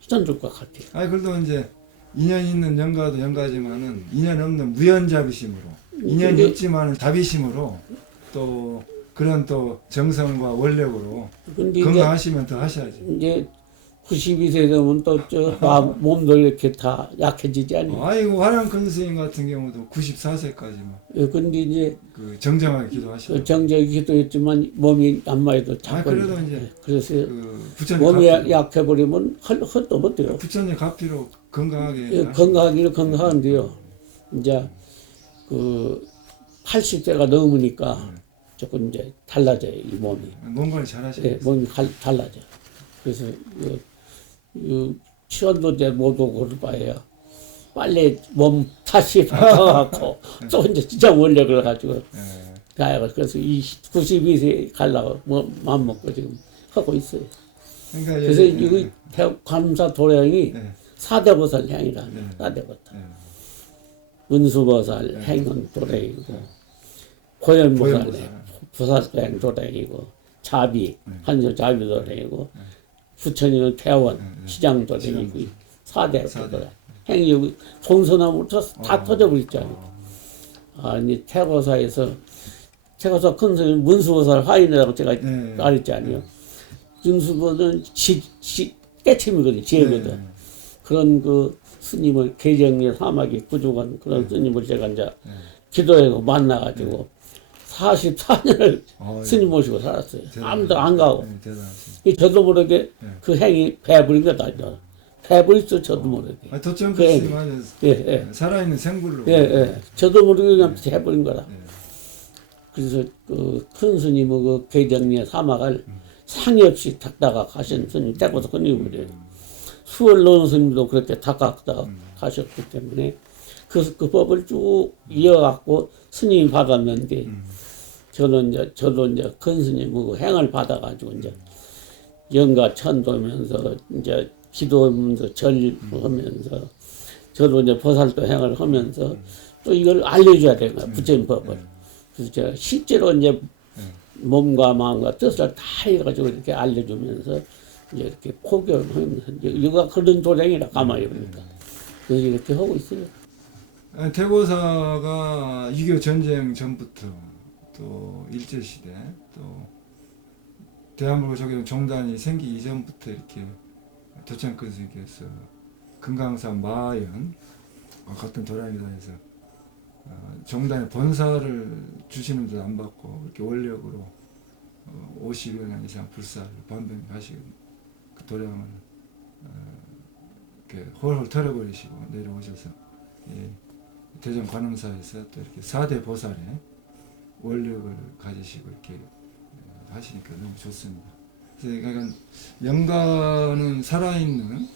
휘전줄 것 같아요. 아니 그래도 이제 인연 있는 영가도 영가지만은 인연 없는 무연자비심으로 인연이 없지만은 자비심으로 또 그런 또 정성과 원력으로 건강하시면 더 하셔야지. 이제 92세 되면 또 몸도 이렇게 다 약해지지 않니? 아이고 화량 큰 스님 같은 경우도 94세까지만 근데 이제 그 정정하게 기도하시고. 그 정적이 기도했지만 몸이 안마해도 아 자꾸 그래도 이제 그래서 그 부처님 몸이 갚기로, 약해버리면 헛도 못 돼요. 부처님 갚기로 건강하게. 예, 건강하기는 건강한데요. 이제 그 80세가 넘으니까 조금 이제 달라져요, 이 몸이. 몸 관리 잘하셔야 예, 돼요. 몸이 달라져. 그래서 취원도 이제 못 오고 그럴 바에야 빨리 몸 다시 바꿔갖고 또 이제 진짜 원력을 가지고 예. 가야. 그래서 이 92세 가려고 뭐 마음 먹고 지금 하고 있어요. 그러니까 그래서 예, 이거 관음사 도량이 예. 사대보살 향이라 네. 사대보살. 예. 은수보살 행은 도량이고 고현보살 고현보살. 부사행 도량이고 자비 한수 자비 도량이고 부처님은 태원 시장 도량이고 사대 도량. 행이 여기 동서남부터 다 터져버렸잖아요. 아니 태고사에서 태고사 큰 스님 문수보살 화인이라고 제가 네. 말했잖아요. 문수보살은 깨침이거든, 지혜거든. 네. 그런 그 스님을 개정리 사막이 부족한 그런 스님을 제가 이제 기도하고 만나가지고 44년을 어, 스님 모시고 살았어요. 대단하시네. 아무도 안 가고. 네, 대단하시네. 이 저도 모르게 그 행이 배버린 거다. 배버렸어, 저도 모르게. 아, 도점 그 스님 아주 예, 예. 살아있는 생굴로. 예, 예. 저도 모르게 그냥 해버린 거라. 예. 그래서 그 큰 스님의 그 개정리의 사막을 상의 없이 닦다가 가신 스님, 때부터 끊임을 해요. 수월 넣은 스님도 그렇게 닦았다가 가셨기 때문에 그 법을 쭉 이어갖고 스님이 받았는데 저도 이제 큰 스님의 행을 받아가지고 이제 영가 천도면서 이제 기도하면서 절하면서 저도 이제 보살도 행을 하면서 또 이걸 알려줘야 되는 거야, 부처님 법을. 그래서 제가 실제로 이제 몸과 마음과 뜻을 다 해가지고 이렇게 알려주면서 이제 이렇게 포교를 하면서 이거 그런 도량이라 가만히 보니까 그래서 이렇게 하고 있어요. 아니, 태고사가 6.25 전쟁 전부터 또 일제시대 또 대한민국 저기 종단이 생기기 이전부터 이렇게 도창근 스님께서 금강산 마연 같은 도량이다 해서 종단의 본사를 주시는 데도 안 받고 이렇게 원력으로 50여 년 이상 불사를 반병하시고 그 도량을 이렇게 홀홀 털어버리시고 내려오셔서 대전 관음사에서 또 이렇게 4대 보살의 원력을 가지시고 이렇게 하시니까 너무 좋습니다. 그래서 그러니까 영가는 살아있는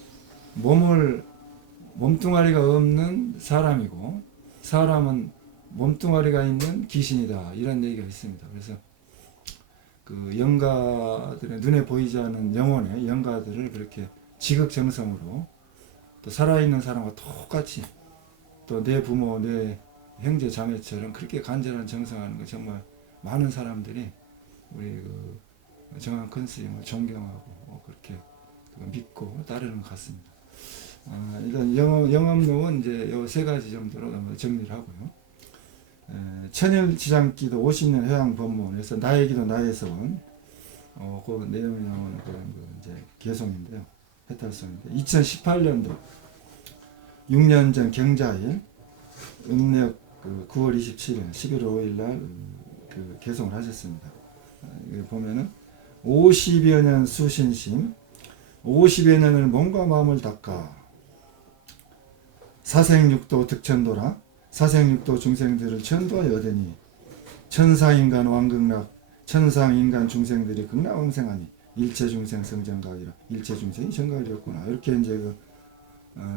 몸뚱아리가 없는 사람이고 사람은 몸뚱아리가 있는 귀신이다 이런 얘기가 있습니다. 그래서 그 영가들의 눈에 보이지 않는 영혼의 영가들을 그렇게 지극정성으로 또 살아있는 사람과 똑같이 또 내 부모 내 형제 자매처럼 그렇게 간절한 정성하는 거 정말 많은 사람들이 우리 그 정한 큰 스님을 존경하고 그렇게 믿고 따르는 것 같습니다. 일단 영업록은 이제 요 세 가지 정도로 정리를 하고요. 천일지장기도 50년 해양 법문에서 나의 기도 나의 서원 그 내용이 나오는 그런 거 이제 개송인데요. 해탈송인데 2018년도 6년 전 경자일 음력 9월 27일 11월 5일 날 그 개송을 하셨습니다. 여기 보면은 50여 년 수신심 50여 년을 몸과 마음을 닦아 사생육도 득천도라 사생육도 중생들을 천도하여되니 천상인간 왕극락 천상인간 중생들이 극락왕생하니 일체중생 성정각이라 일체중생이 정각이었구나 이렇게 이제 그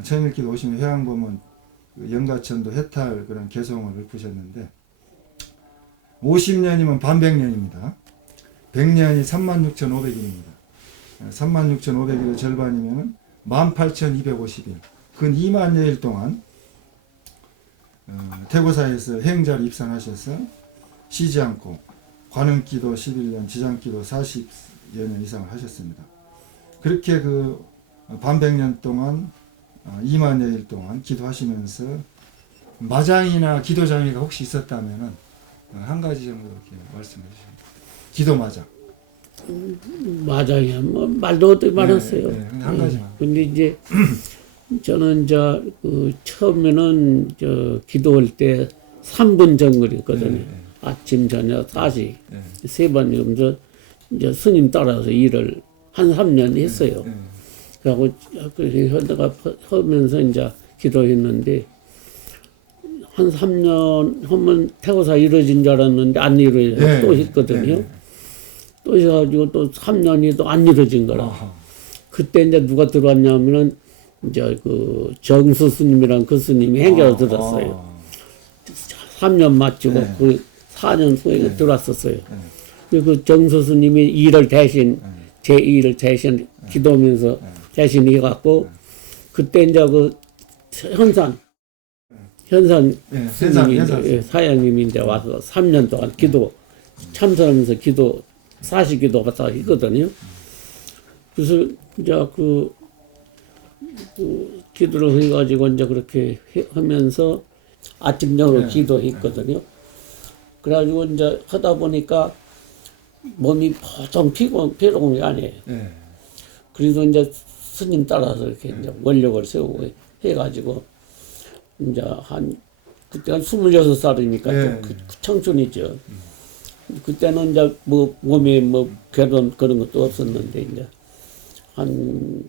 천일기도 오시면 회양법문 그 영가천도 해탈 그런 개송을 읊으셨는데 50년이면 반백년입니다. 100년이 36,500일입니다. 36,500일의 절반이면 18,250일 근 2만여일 동안 태고사에서 행자를 입산하셔서 쉬지 않고 관음기도 11년 지장기도 40여 년 이상을 하셨습니다. 그렇게 그 반백년 동안 2만여일 동안 기도하시면서 마장이나 기도장애가 혹시 있었다면 한 가지 정도 이렇게 말씀해 주십니다. 기도마장. 맞아요. 뭐 말도 어떻게 많았어요. 네, 근데 한 가지만. 근데 이제 저는 그 처음에는 기도할 때 3분 정글이었거든요. 네, 네. 아침 저녁 다시 네. 세 번 이러면서 이제 스님 따라서 일을 한 3년 했어요. 네. 그리고 그렇게 하면서 이제 기도했는데 한 3년 하면 태고사 이루어진 줄 알았는데 안 이루어져 네. 또 했거든요. 네. 또 해가지고 또 3년이 또 안 이루어진 거라. 아하. 그때 이제 누가 들어왔냐면은 이제 그 정수 스님이랑 그 스님이 행자로 들었어요. 3년 마치고 네. 그 4년 후에 들어왔었어요. 네. 그 정수 스님이 일을 대신 제 일을 대신 기도하면서 대신 해갖고 그때 이제 그 현산 네, 스님이 현산. 이제 사장님이 이제 와서 3년 동안 기도 참선하면서 기도 사시 기도 받다 했거든요. 그래서 이제 그 기도를 해가지고 이제 그렇게 하면서 아침 저녁으로 네. 기도했거든요. 그래가지고 이제 하다 보니까 몸이 보통 피곤이 아니에요. 네. 그래서 이제 스님 따라서 이렇게 이제 원력을 세우고 해가지고 이제 그때가 26살이니까 네. 좀 그 청춘이죠. 그때는 이제 뭐 몸에 뭐 결혼 그런 것도 없었는데 이제 한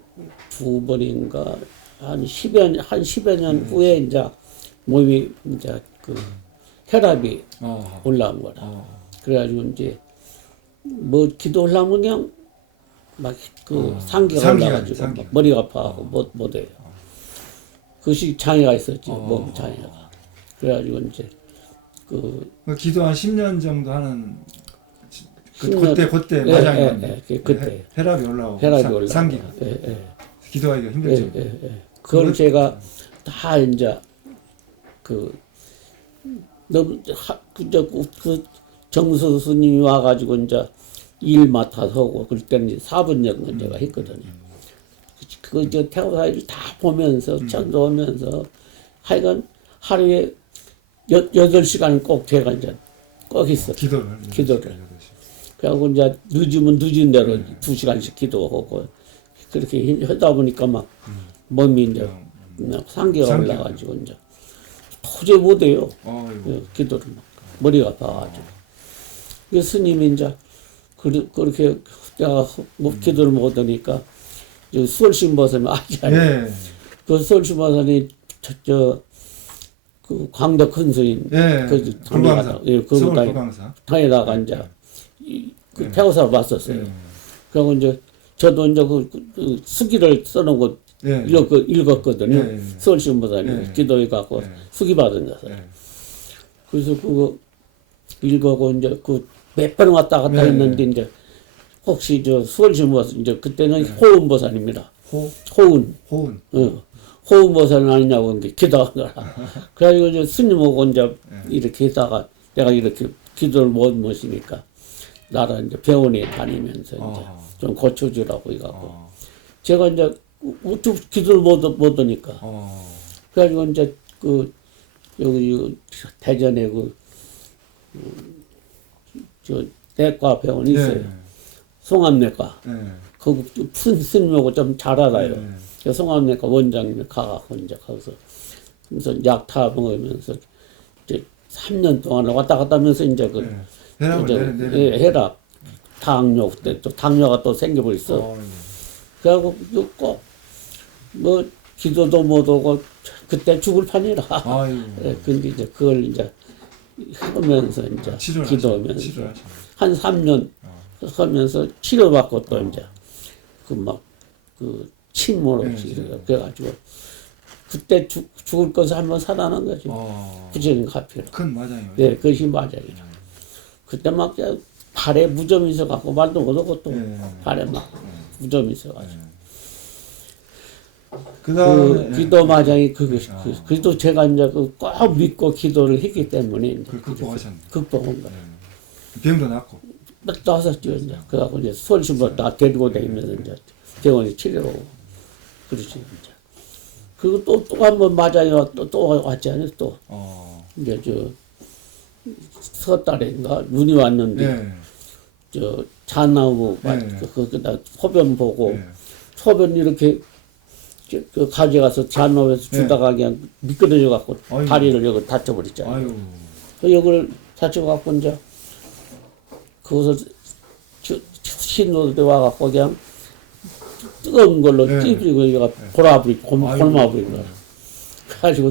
2번인가 한 10여 년 후에 이제 몸이 이제 그 혈압이 아하. 올라온 거라. 아. 그래가지고 이제 뭐 기도하려면 그냥 막 그 상기가 상기가, 올라가지고 상기가. 막 머리가 아파하고 못해요. 그것이 장애가 있었지 몸 장애가. 그래가지고 이제 그 기도 한 10년 정도 하는 10년. 그때 예, 마장이었는데 그때 혈압이 올라오고 혈압이 올라. 상기가 기도하기가 힘들죠. 그걸 제가 다 이제 그 너무 그 정수 스님이 와가지고 이제 일 맡아서 하고 그럴 때는 이제 4분 정도 제가 했거든요. 그 이제 태고사 일을 다 보면서 전도하면서 하여간 하루에 8시간 꼭 제가 이제 꼭 했어. 기도를. 그리고 이제 늦으면 늦은 대로 2시간씩 기도하고 그렇게 하다 보니까 막 몸이 이제 상기가 올라가지고 이제 도저히 못해요. 기도를 막 머리가 아파가지고. 그 스님이 이제 그렇게 내가 기도를 못하니까 수월신보살이 아니잖아요. 그 수월신보살이 그 광덕 큰 스님 그 불광사 그 불광사 당에다가 이제 그 태우사 왔었어요. 그리고 이제 저도 이제 그 수기를 써놓은 거 읽었거든요. 서울신보살이 기도해 갖고 수기 받은 것을. 그래서 그거 읽고 이제 그 몇 번 왔다 갔다 했는데 이제 혹시 수월신보살 이제 그때는 호은보살입니다. 호은. 호은보살은 아니냐고 이제 기도한 거라. 그래가지고 이제 스님하고 이제 이렇게 하다가 내가 이렇게 기도를 못 모시니까 나라 이제 병원에 다니면서 이제 좀 고쳐주라고 해갖고 제가 이제 어떻게 기도를 못 하니까 그래가지고 이제 그 여기 대전에 저 내과 병원이 있어요. 송암내과. 그 스님하고 좀 잘 알아요. 그 송암내과 원장님이 가갖고 이제 거기서 그래서 약 타 먹으면서 이제 3년 동안 왔다 갔다 하면서 이제 그 혈압, 당뇨 그때 또 당뇨가 또 생겨버렸어. 그래갖고 꼭 뭐 기도도 못하고 그때 죽을 판이라. 근데 이제 그걸 이제 하면서 이제 기도하면서 한 3년 하면서 치료받고 또 이제 그 막 그 침몰 없이 그래가지고 그때 죽을 것을 한번 살아난 거지. 부처님 가피로. 큰 마장이요. 네, 그것이 맞아요. 그때 막 발에 무좀이 있어갖고 말도 못하고 또 발에 막 무좀이 있어가지고. 그 기도 마장이 그것이 그래도 제가 이제 꼭 믿고 기도를 했기 때문에 이제 극복하셨네. 극복한 거예요. 병도 낫고. 나왔었죠 이제. 그래갖고 이제 서울신보 다 데리고 다니면서 이제 병원에 치료하고 그렇지 이제. 그리고 또 한 번 맞아요. 또 왔잖아요. 또 이제 저 석 달인가 눈이 왔는데 저 잣나무 네. 그다 소변 보고 네. 소변 이렇게 그 가져가서 잣나무에서 주다가 그냥 미끄러져 갖고 아이고. 다리를 여기 다쳐버렸잖아요. 아유. 그 여기를 다쳐갖고 이제 거기서 신호대 와갖고 그냥 뜨거운 걸로 네. 찌부리고 얘가 골마부리고 그래가지고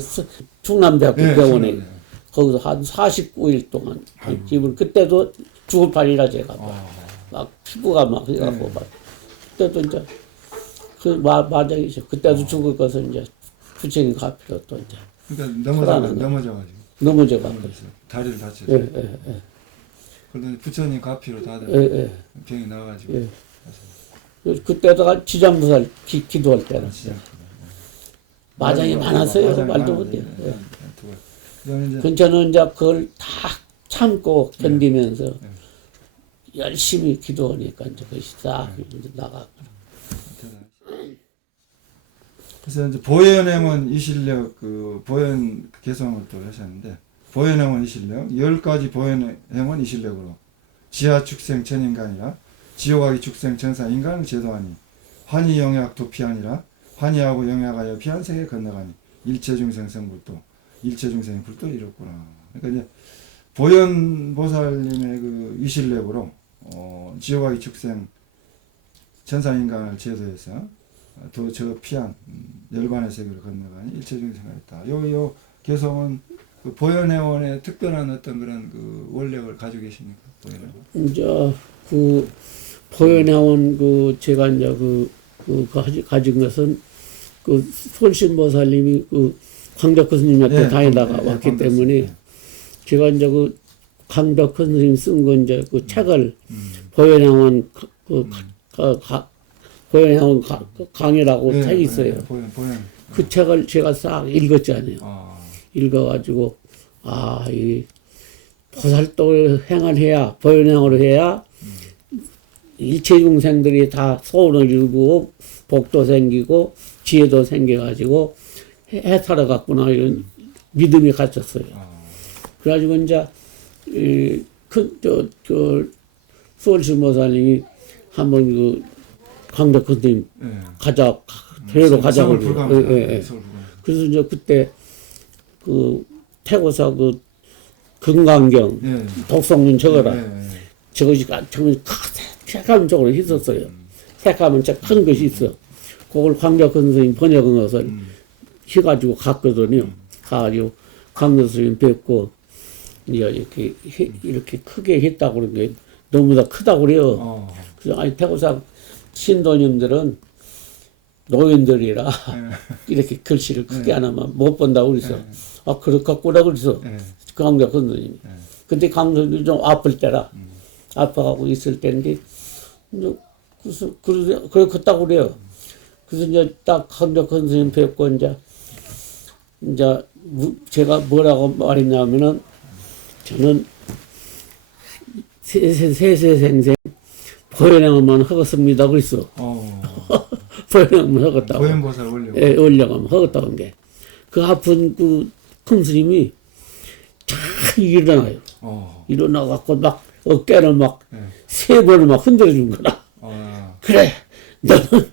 충남대학교 네, 병원에 네. 거기서 한 49일 동안 아이고. 집을 그때도 죽을 판이라 제가 아. 막 피부가 막 해갖고 네. 막 그때도 이제 그 마정이죠. 그때도 죽을 것을 이제 부처님 가피로 또 이제 그러니까 살아나는 넘어져가지고 넘어져갖고 다리를 다쳐서. 예, 예, 예. 그러더니 부처님 가피로 다들 예, 예. 병이 나가지고. 예. 그때다가 지장부살 기도할 때는 진짜. 마장이 많았어요. 마장이 말도 많아요. 못해요. 예. 그다음에 이제 근처는 이제 그걸 다 참고 견디면서 네. 열심히 기도하니까 이제 그것이 싹 이제 나가고. 그래서 이제 보현행원 이실력 그 보현 개성을 또 하셨는데 보현행원 이실력 10가지 보현행원 이실력으로 지하 축생 천인간이라 지옥하기 축생 천사 인간 제도하니 환희 영약 도피하니라 환희하고 영약하여 피한 세계 건너가니 일체 중생 성불도 일체 중생의 불도 이뤘구나. 그러니까 이제 보현보살님의 그 이실력으로 지옥하기 축생 천사 인간을 제도해서 저 피한 열반의 세계를 건너가니 일체 중생가 있다. 요 개성은 그 보현회원의 특별한 어떤 그런 그 원력을 가지고 계십니까? 보현회원. 이제 그 보현해온 그 제가 이제 가진 것은 그 솔신보살님이 그 광덕큰 스님한테 네, 다니다가 네, 왔기 광덕 때문에 스님. 제가 이제 그 광덕큰 스님 쓴 거 이제 그 책을 보현해온 보현해온 강이라고 네, 책이 있어요. 네, 보현. 그 책을 제가 싹 읽었잖아요. 아, 읽어가지고 이 보살도 행을 해야 보현행으로 해야 일체 중생들이 다 소원을 이루고 복도 생기고 지혜도 생겨가지고 해 살아갔구나 이런 믿음이 갔었어요. 그래가지고 이제 수월신보살님이 한번 그 광덕큰 스님 네. 배로 가자고 서울 그래요. 불광사. 예, 예. 서울 불광사. 그래서 이제 그때 그 태고사 그 금강경 네. 독성문 적어라. 네, 네. 저것이 정말 새까만 쪽으로 있었어요. 새까만 큰 것이 있어. 그걸 광덕큰 선생님 번역한 것을 해가지고 갔거든요. 가가지고 광덕 선생님 뵙고 이제 이렇게 크게 했다고 그런 게 너무 다 크다고 그래요. 그래서 아니 태고사 신도님들은 노인들이라 이렇게 글씨를 크게 안 하면 못 본다고 그래서 그렇겠구나 그래서 광덕 선생님이. 근데 광덕 선생님이 좀 아플 때라 아파가고 있을 때인데 그래서 그렇다고 그래요. 그래서 이제 딱 광덕 선생님 뵙고 이제 제가 뭐라고 말했냐면은 저는 세세생생 보현행만 하겠습니다 그랬어. 보현행만 하겠다고. 보현보살 원력. 예, 원력만 하겠다고 한 게. 그 아픈 그 큰 스님이 잘 일어나요. 일어나갖고 막 어깨를 막 세 번을 막 흔들어 준 거라. 그래, 너는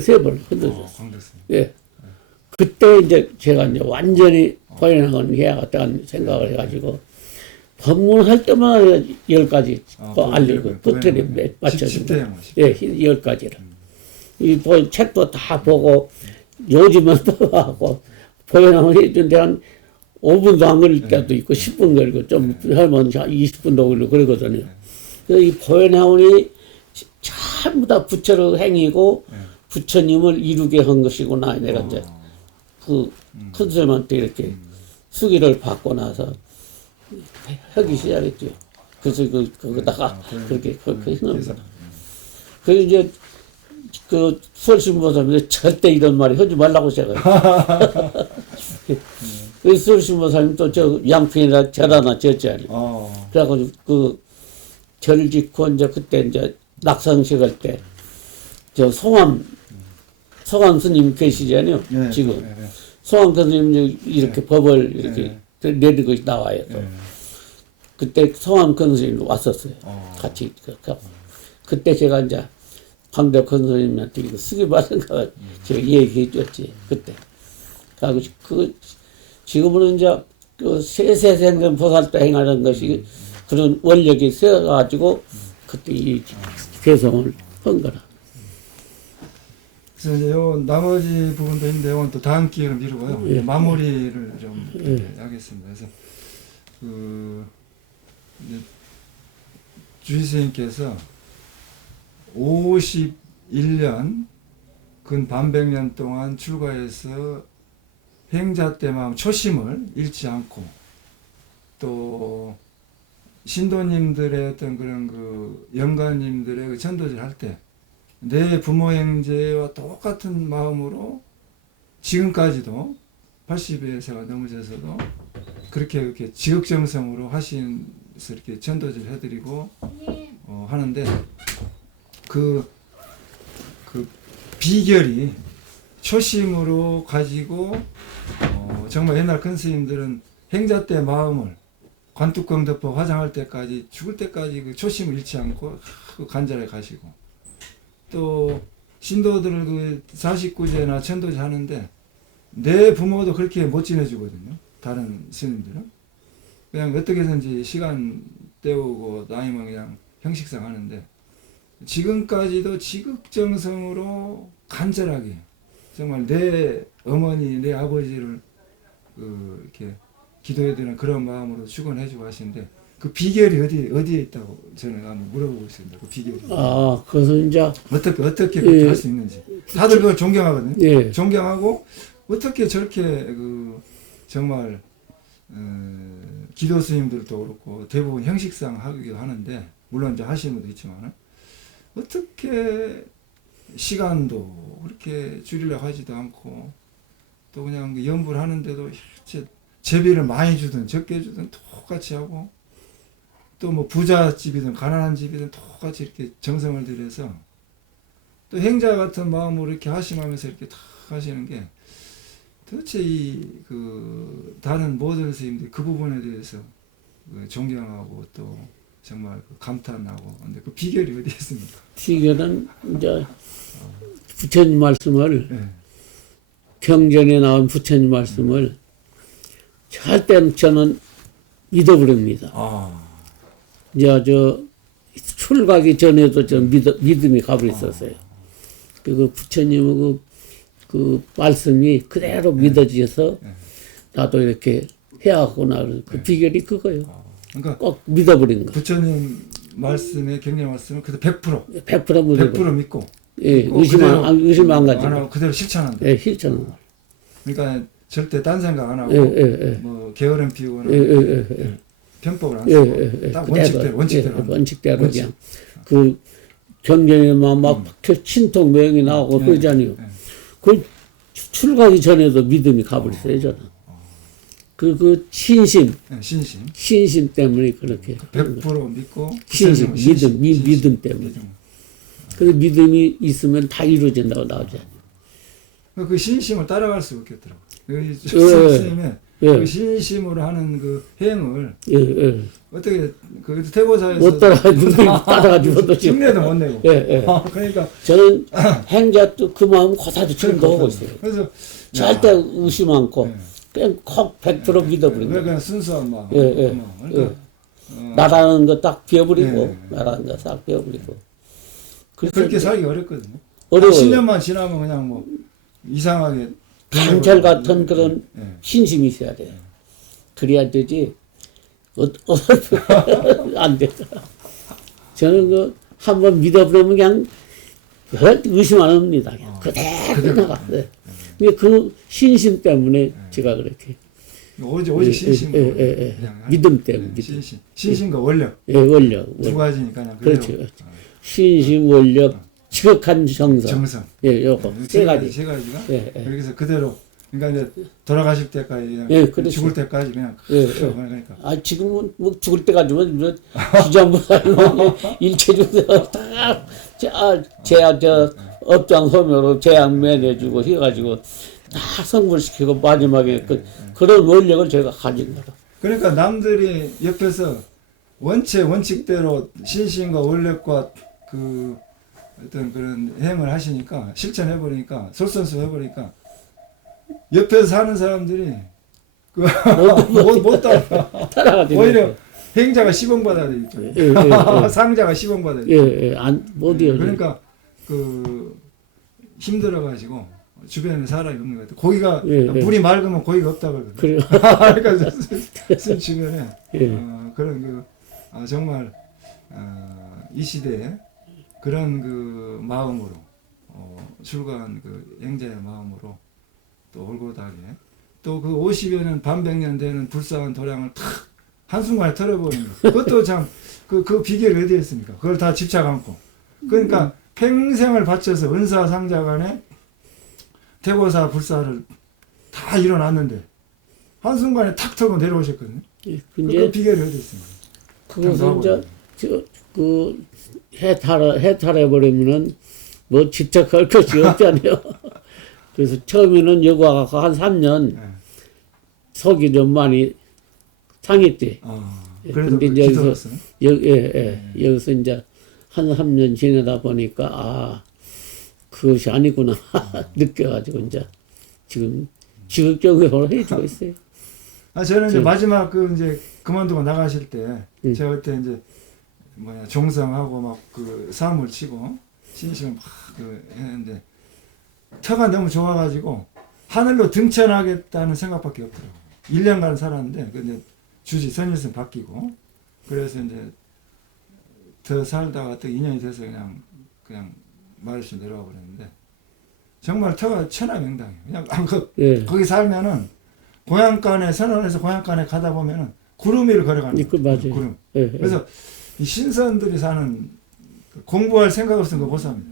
세 번을 흔들어 줬어. 예. 그때 이제 제가 이제 완전히 보현행을 해야겠다는 생각을 해가지고 법문할 때마다 10가지 또 알리고 끝에 맞춰주고 예, 10가지를 이 책도 다 보고 요즘은 또 하고 보현행을 해주는데 한 5분도 안 걸릴 때도 있고 10분 걸리고 좀 하면 20분도 걸리고 그러거든요. 그래서 이 보현행이 전부 다 부처의 행위고 부처님을 이루게 한 것이구나. 내가 이제 그 큰 스님한테 이렇게 수기를 받고 나서 하기 시작했죠. 그래서 그거다가 그렇게 해놓은 거다. 그래서 이제 그 수월신보살님이 절대 이런 말이 하지 말라고 제가. 그래서 수월신보살님 또 저 양평이나 절 하나 지었잖아요. 그래가지고 그 절 짓고 이제 그때 이제 낙상식 할 때 저 송암 스님 계시잖아요. 지금. 송암 스님 이렇게 법을 이렇게 내리고 나와요. 또. 그때 성함 큰스님 왔었어요. 같이. 그때 제가 이제 황덕 큰스님한테 이거 쓰기 받은 거 제가 얘기해 줬지. 그때. 그리고 지금은 이제 그 세세생전 보살도 행하는 것이 그런 원력이 세가지고 그때 이 개성을 한 거라. 그래서 이제 요 나머지 부분도 있는데 요건 또 다음 기회로 미루고요. 예. 마무리를 좀 하겠습니다. 그래서 이제 주의 스님께서 51년 근 반백년 동안 출가해서 행자 때 마음 초심을 잃지 않고 또 신도님들의 어떤 그런 그 영가님들의 그 천도질 할 때 내 부모 형제와 똑같은 마음으로 지금까지도 80의 세가 넘어져서도 그렇게 지극정성으로 하시면서 이렇게 천도질 해드리고 하는데 그 비결이 초심으로 가지고 정말 옛날 큰 스님들은 행자 때 마음을 관뚜껑 덮어 화장할 때까지 죽을 때까지 그 초심을 잃지 않고 간절하게 가시고 또 신도들을 그 49제나 천도제 하는데 내 부모도 그렇게 못 지내주거든요. 다른 스님들은 그냥 어떻게든지 시간 때우고 나이면 그냥 형식상 하는데 지금까지도 지극정성으로 간절하게 정말 내 어머니 내 아버지를 이렇게 기도해드리는 그런 마음으로 축원해주고 하시는데 그 비결이 어디에 있다고 저는 한번 물어보고 있습니다. 그 비결이 그것은 이제 어떻게 그렇게 할 수 있는지 다들 그걸 존경하거든요. 예. 존경하고 어떻게 저렇게 정말 기도 스님들도 그렇고 대부분 형식상 하기도 하는데 물론 이제 하시는 분도 있지만 어떻게 시간도 그렇게 줄이려고 하지도 않고 또 그냥 연불 하는데도 제비를 많이 주든 적게 주든 똑같이 하고 또 뭐 부잣집이든 가난한 집이든 똑같이 이렇게 정성을 들여서 또 행자 같은 마음으로 이렇게 하심하면서 이렇게 다 하시는 게 도대체 다른 모든 스님들이 그 부분에 대해서 존경하고 또 정말 감탄하고 근데 그 비결이 어디에 있습니까? 비결은 이제 부처님 말씀을 네. 경전에 나온 부처님 말씀을 절대 저는 믿어버립니다. 이제 출가기 전에도 좀 믿음이 가버렸었어요. 그 부처님의 그 말씀이 그대로 믿어져서 나도 이렇게 해야하구나. 그 비결이 그거예요. 그러니까 꼭 믿어버린 거. 부처님 말씀에 경전 말씀은 그대로 100% 100% 믿어버려. 100% 믿고 예, 의심 안 가지고. 안 하고 그대로 실천한다. 예, 실천. 그러니까 절대 딴 생각 안 하고 예. 뭐 게으름 피우거나 예. 편법을 안 쓰고 딱 원칙대로 원칙대로 그냥 그 경전에 막 신통 명이 나오고 그러잖아요. 그 출가기 전에도 믿음이 가버렸어요 저는. 그 신심 때문에 그렇게 100% 믿고 신심 믿음 때문에. 그 믿음이 있으면 다 이루어진다고 나오잖아요. 그 신심을 따라갈 수 없겠더라고. 스님의 그 신심으로 하는 그 행을 어떻게 그 태고사에서 못 따라가지고 흉내도 못 내고. 그러니까 저는 행자도 그 마음 고사도 지금도 하고 있어요. 그래서 절대 의심 않고 그냥 꼭 100% 믿어버린 거예요. 그냥 순수한 마음. 그러니까 나라는 거 딱 비워버리고 나라는 거 싹 비워버리고. 그렇게 살기 어렵거든요. 어려워요. 10년만 지나면 그냥 뭐 이상하게 간절 같은 그런 신심이 있어야 돼요. 그래야 되지. 안 돼. 저는 그 한번 믿어버리면 그냥 의심 안 합니다. 그대로 나가. 근데 그 신심 때문에 제가 그렇게. 오직 신심으로. 믿음 때문에. 신심과 원력. 원력. 두 가지니까 그냥 그대로. 그렇죠. 신심, 원력, 지극한 정성. 요거 세 가지. 세 가지가. 그래서 그대로. 그러니까 이제 돌아가실 때까지 그냥 그렇죠. 죽을 때까지 그냥. 그러니까. 지금은 뭐 죽을 때까지만 지장부사로 일체적으로 다 업장 소멸로 재앙 면해주고 해가지고 다 성불시키고 마지막에 그런 원력을 제가 가진 거라. 그러니까 남들이 옆에서 원칙대로 신신과 원력과 그 어떤 그런 행을 하시니까 실천해 버리니까 솔선수 해 버리니까 옆에서 사는 사람들이 못 따라. 따라가지고 오히려 행자가 시봉 받아야 되겠죠. 예, 예, 예. 상자가 시봉 받아야 예, 되겠죠. 예, 못 이어. 그러니까 그 힘들어가지고 주변에 사람이 없는 것 같아요. 고기가 예, 예. 물이 맑으면 고기가 없다 그러거든요. 그래요. 그러니까 스 주변에 예. 그런 정말 이 시대에 그런 그 마음으로 출가한 그 행자의 마음으로 또 올곧하게 또 그 50여 년 반백년 되는 불쌍한 도량을 탁 한순간에 털어버리는 거. 그것도 참 그 비결이 어디에 있습니까? 그걸 다 집착 않고. 그러니까 평생을 바쳐서 은사 상자 간에 태고사 불사를 다 일어났는데 한순간에 탁 털고 내려오셨거든요. 예, 그 근데 비결이 어디 있습니까? 그것은 이제 그 해탈해 버리면은 뭐 집착할 것이 없잖아요. 그래서 처음에는 여기 와서 한 3년 네. 속이 좀 많이 상했지. 그래도 근데 그 이제 기도로서는 여기서 이제 한 3년 지내다 보니까 그것이 아니구나 느껴가지고 이제 지금 지극정성으로 해주고 있어요. 저는 이제 네. 마지막 이제 그만두고 나가실 때 제가 그때 이제 종성하고 막 그 사무를 치고 신심을 막 했는데 터가 너무 좋아가지고 하늘로 등천하겠다는 생각밖에 없더라고요. 1년간 살았는데 근데 주지 선일선 바뀌고 그래서 이제 더 살다가 또 2년이 돼서 그냥 말없이 내려와 버렸는데 정말 터가 천하명당이에요. 그냥 거기 살면은 고향간에 선원에서 고향간에 가다 보면은 구름 위를 걸어가는 그 맞아요. 구름. 예, 그래서 이 신선들이 사는 공부할 생각 없는 거 못 삽니다.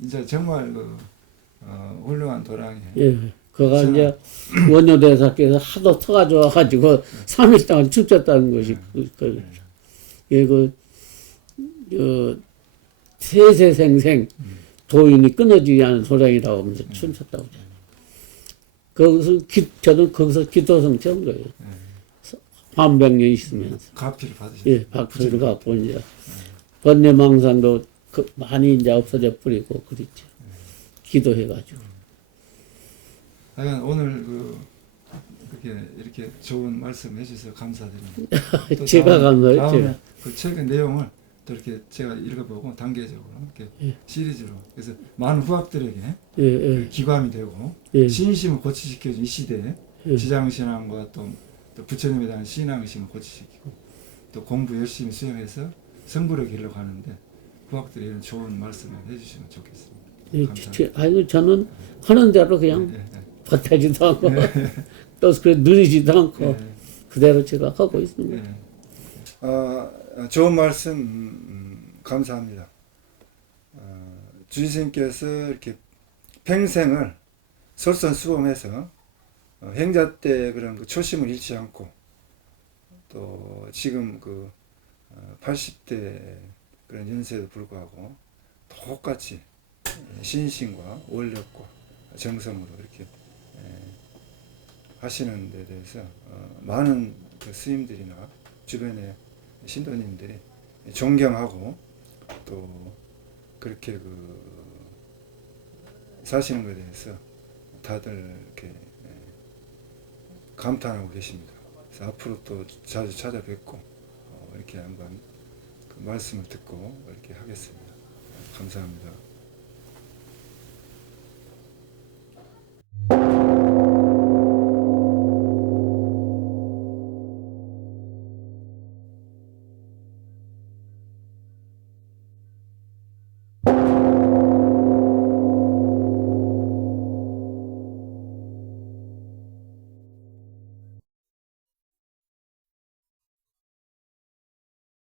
이제 정말 훌륭한 도량이에요. 예. 그가 이제 원효대사께서 하도 터가 좋아가지고 3일 동안 춤췄다는 것이 세세생생 도인이 끊어지지 않은 소량이라고 하면서 춤췄다고 그래요. 저는 거기서 기도성 채운 거예요. 반백년 있으면서. 가피를 받으셨어요. 예, 박수를 갖고 이제 번뇌망상도 많이 이제 없어져 버리고 그랬죠. 기도해가지고. 하여간 오늘 이렇게 좋은 말씀 해주셔서 감사드립니다. 또 제가 감사해요. 다음에 그 책의 내용을 또 이렇게 제가 읽어보고 단계적으로 이렇게 시리즈로 그래서 많은 후학들에게 기감이 되고 신심을 고취시켜준 이 시대에 지장신앙과 또 부처님에 대한 신앙심을 고취시키고 또 공부 열심히 수행해서 성불의 길로 가는데 후학들이 이런 좋은 말씀을 해주시면 좋겠습니다. 아이고 저는 하는 대로 그냥 버티지도 않고 또 그래 느리지도 않고 그대로 제가 하고 있습니다. 좋은 말씀 감사합니다. 주지스님께서 이렇게 평생을 솔선수범해서 행자 때 그런 그 초심을 잃지 않고 또 지금 80대 그런 연세에도 불구하고 똑같이 신심과 원력과 정성으로 이렇게 하시는 데 대해서 많은 그 스님들이나 주변의 신도님들이 존경하고 또 그렇게 사시는 것에 대해서 다들 이렇게 감탄하고 계십니다. 그래서 앞으로 또 자주 찾아뵙고 이렇게 한번 그 말씀을 듣고 이렇게 하겠습니다. 감사합니다.